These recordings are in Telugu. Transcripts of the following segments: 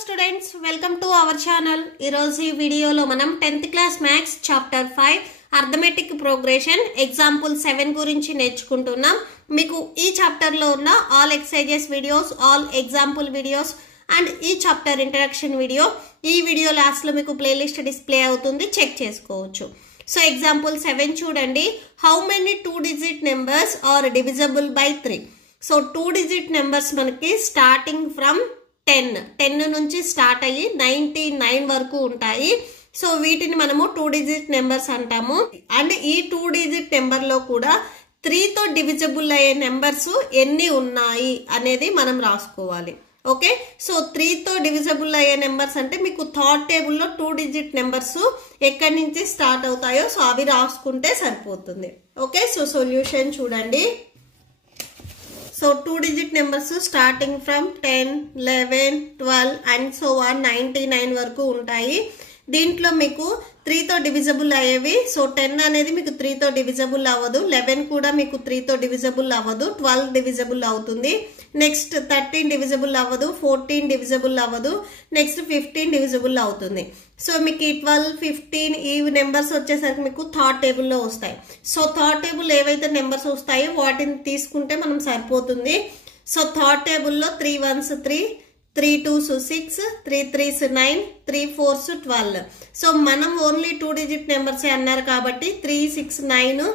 students, welcome to our channel. ఈరోజు ఈ వీడియోలో మనం 10th class maths chapter 5 arithmetic progression example 7 గురించి నేర్చుకుంటున్నాం. మీకు ఈ చాప్టర్ లో ఉన్న all exercises videos, all example videos and ఈ చాప్టర్ ఇంట్రడక్షన్ వీడియో ఈ వీడియో లాస్ట్ లో మీకు ప్లేలిస్ట్ డిస్ప్లే అవుతుంది, చెక్ చేసుకోవచ్చు. సో ఎగ్జాంపుల్ 7 చూడండి. How many 2 digit numbers are divisible by 3? So 2 digit numbers మనకి స్టార్టింగ్ ఫ్రమ్ 10 నుంచి స్టార్ట్ అయ్యి 99 వరకు ఉంటాయి. సో వీటిని మనము 2 digit నెంబర్స్ అంటాము. అండ్ ఈ 2 digit నెంబర్ లో కూడా 3 తో డివిజబుల్ అయ్యే నెంబర్స్ ఎన్ని ఉన్నాయి అనేది మనం రాసుకోవాలి. ఓకే, సో 3 తో డివిజబుల్ అయ్యే నెంబర్స్ అంటే మీకు థర్డ్ టేబుల్ లో 2 digit నెంబర్స్ ఎక్కడి నుంచి స్టార్ట్ అవుతాయో సో అవి రాసుకుంటే సరిపోతుంది. ఓకే, సో సొల్యూషన్ చూడండి. So 2 digit numbers starting from 10, 11, 12 and so on 99 వరకు ఉంటాయి. దీంట్లో మీకు 3 తో డివిజబుల్ అయ్యేవి. సో 10 అనేది మీకు 3 తో డివిజబుల్ అవ్వదు, 11 కూడా మీకు 3 తో డివిజబుల్ అవ్వదు, 12 డివిజబుల్ అవుతుంది. నెక్స్ట్ 13 డివిజబుల్ అవ్వదు, 14 డివిజబుల్ అవ్వదు, నెక్స్ట్ 15 డివిజబుల్ అవుతుంది. సో మీకు 12, 15 ఈ నెంబర్స్ వచ్చేసరికి మీకు థర్డ్ టేబుల్లో వస్తాయి. సో థర్డ్ టేబుల్ ఏవైతే నెంబర్స్ వస్తాయో వాటిని తీసుకుంటే మనం సరిపోతుంది. సో థర్డ్ టేబుల్లో 3 ones 3, 3 2s 6, 3 3s 9, 3 4s 12. So మనం ఓన్లీ 2 digit నెంబర్స్ అన్నారు కాబట్టి 3, 6, 9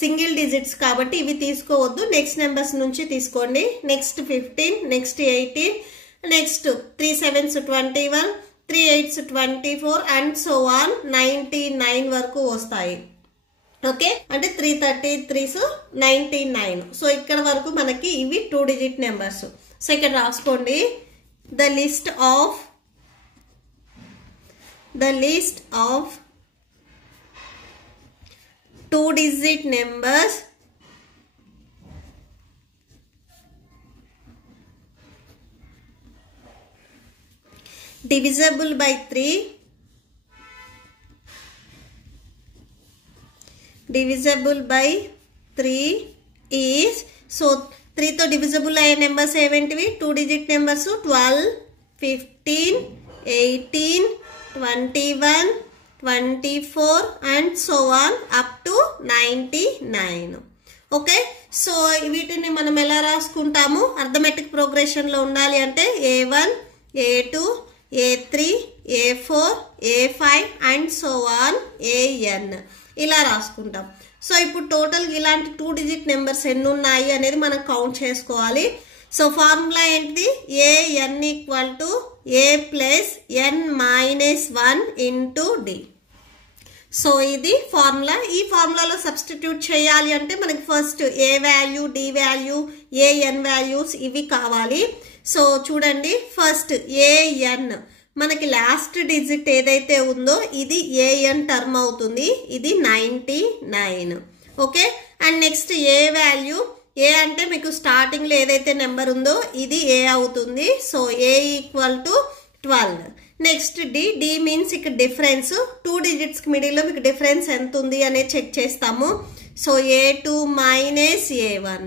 సింగిల్ డిజిట్స్ కాబట్టి ఇవి తీసుకోవద్దు, నెక్స్ట్ నెంబర్స్ నుంచి తీసుకోండి. Next 15, next 18, next 3 7s 21, 3 8s 24 and so on 99 వరకు వస్తాయి. ఓకే, అంటే 333s 99. సో ఇక్కడ వరకు మనకి ఇవి 2 digit నెంబర్స్. సో ఇక్కడ రాసుకోండి. The list of 2 digit numbers divisible by 3 is, so 3 తో డివిజిబుల్ అయ్యే నెంబర్స్ ఏవేంటివి? 2 digit numbers 12, 15, 18, 21, 24 and so on up to 99. Okay, so వీటిని మనం ఎలా రాసుకుంటాము? అర్థమెటిక్ ప్రోగ్రెషన్ లో ఉండాలి అంటే A1, A2, A3, A4, A5 and so on AN ఇలా రాసుకుంటాం. సో ఇప్పుడు టోటల్ ఇలాంటి 2 digit నెంబర్స్ ఎన్ని ఉన్నాయి అనేది మనం కౌంట్ చేసుకోవాలి. సో ఫార్ములా ఏంటిది? AN equal to A plus N minus 1 into D. So ఇది ఫార్ములా. ఈ ఫార్ములాలో సబ్స్టిట్యూట్ చేయాలి అంటే మనకి first A value, D value, AN values ఇవి కావాలి. సో చూడండి, ఫస్ట్ AN మనకి లాస్ట్ డిజిట్ ఏదైతే ఉందో ఇది AN టర్మ్ అవుతుంది, ఇది 99. Okay, and next A value, A అంటే మీకు స్టార్టింగ్ లో ఏదైతే నెంబర్ ఉందో ఇది A అవుతుంది. So A equal to 12. Next D means ఇక్కడ డిఫరెన్స్ 2 digits మిడిల్ లో మీకు డిఫరెన్స్ ఎంత ఉంది అనేది చెక్ చేస్తాము. So A2 minus A1,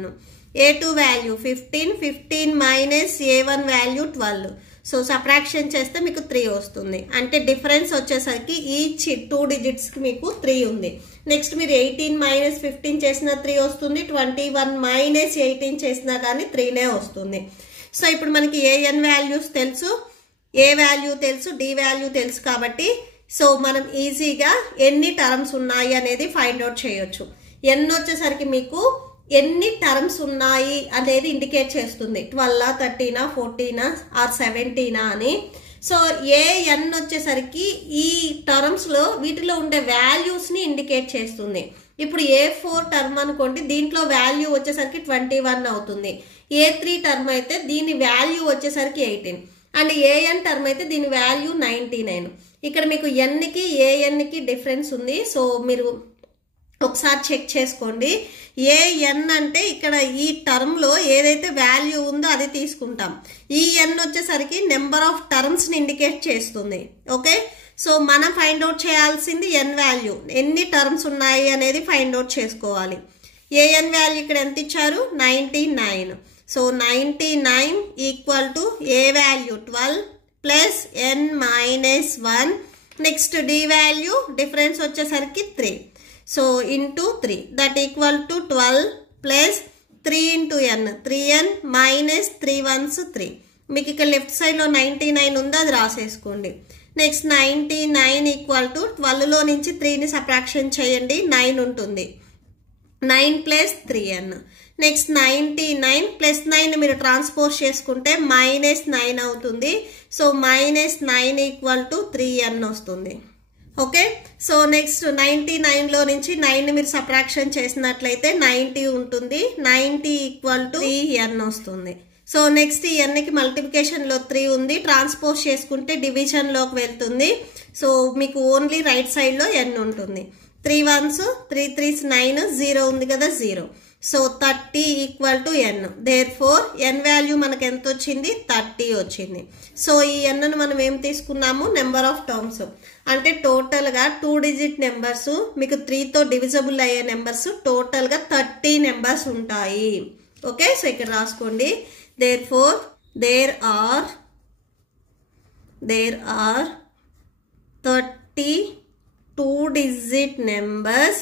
A2 value 15, 15 minus A1 value 12. So subtraction చేస్తే మీకు 3 వస్తుంది, అంటే డిఫరెన్స్ వచ్చేసరికి ఈచ్ 2 digits కి మీకు 3 ఉంది. నెక్స్ట్ మీరు 18 మైనస్ 15 చేసినా 3 వస్తుంది, 21 మైనస్ 18 చేసినా కానీ 3నే వస్తుంది. సో ఇప్పుడు మనకి AN వాల్యూస్ తెలుసు, A వాల్యూ తెలుసు, D వాల్యూ తెలుసు కాబట్టి సో మనం ఈజీగా ఎన్ని టర్మ్స్ ఉన్నాయి అనేది ఫైండ్ అవుట్ చేయొచ్చు. N వచ్చేసరికి మీకు ఎన్ని టర్మ్స్ ఉన్నాయి అనేది ఇండికేట్ చేస్తుంది, 12, 13, 14 ఆర్ 17 అని. సో AN వచ్చేసరికి ఈ టర్మ్స్ లో వీటిలో ఉండే వాల్యూస్ ని ఇండికేట్ చేస్తుంది. ఇప్పుడు A4 టర్మ్ అనుకోండి, దీంట్లో వాల్యూ వచ్చేసరికి 21 అవుతుంది. A3 టర్మ్ అయితే దీని వాల్యూ వచ్చేసరికి 18 అండ్ AN టర్మ్ అయితే దీని వాల్యూ 99. ఇక్కడ మీకు N కి AN కి డిఫరెన్స్ ఉంది. సో మీరు ఒకసారి చెక్ చేసుకోండి. AN అంటే ఇక్కడ ఈ టర్మ్ లో ఏదైతే వాల్యూ ఉందో అది తీసుకుంటాం. ఈ N వచ్చేసరికి నెంబర్ ఆఫ్ టర్మ్స్ ని ఇండికేట్ చేస్తుంది. ఓకే, సో మనం ఫైండ్ అవుట్ చేయాల్సింది N వాల్యూ, ఎన్ని టర్మ్స్ ఉన్నాయి అనేది ఫైండ్ అవుట్ చేసుకోవాలి. AN వాల్యూ ఇక్కడ ఎంత ఇచ్చారు? 99. So 99 equal to A value 12, plus N minus 1. Next D value difference వచ్చేసరికి 3. So into 3 that equal to 12 plus 3 into N 3n minus 3 1s 3. మీకు ఇక్కడ లెఫ్ట్ సైడ్లో 99 ఉందో అది రాసేసుకోండి. నెక్స్ట్ 99 ఈక్వల్ టు 12లో నుంచి 3ని సబ్ట్రాక్షన్ చేయండి, 9 ఉంటుంది. 9 ప్లస్ 3n. నెక్స్ట్ 99 ప్లస్ 9 మీరు ట్రాన్స్పోజ్ చేసుకుంటే మైనస్ 9 అవుతుంది. So minus 9 equal to 3n వస్తుంది. ఓకే, సో నెక్స్ట్ 99లో నుంచి 9 మీరు సబ్ట్రాక్షన్ చేసినట్లయితే 90 ఉంటుంది. 90 ఈక్వల్ టు 3n వస్తుంది. సో నెక్స్ట్ ఈ ఎన్కి మల్టిప్లికేషన్లో 3 ఉంది, ట్రాన్స్పోజ్ చేసుకుంటే డివిజన్లోకి వెళ్తుంది. సో మీకు ఓన్లీ రైట్ సైడ్లో n ఉంటుంది. 3 1s 3 3s 9, 0 ఉంది కదా 0. So 30 equal to n. Therefore n value మనకు ఎంత వచ్చింది? 30 వచ్చింది. సో ఈ nను మనం ఏం తీసుకున్నాము? Number of terms. అంటే టోటల్గా 2 డిజిట్ నెంబర్స్ మీకు 3తో డివిజబుల్ అయ్యే నెంబర్స్ టోటల్గా 30 నెంబర్స్ ఉంటాయి. ఓకే, సో ఇక్కడ రాసుకోండి. Therefore there are 32 digit numbers,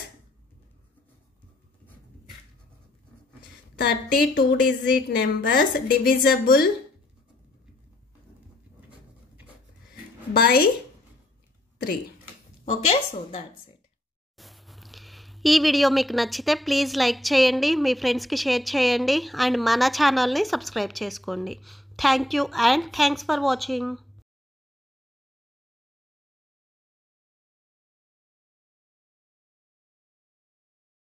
32 digit numbers divisible by 3. Okay, so that's it. ఈ వీడియో మీకు నచ్చితే ప్లీజ్ లైక్ చేయండి, మీ ఫ్రెండ్స్కి షేర్ చేయండి అండ్ మన ఛానల్ని సబ్స్క్రైబ్ చేసుకోండి. Thank you and thanks for watching.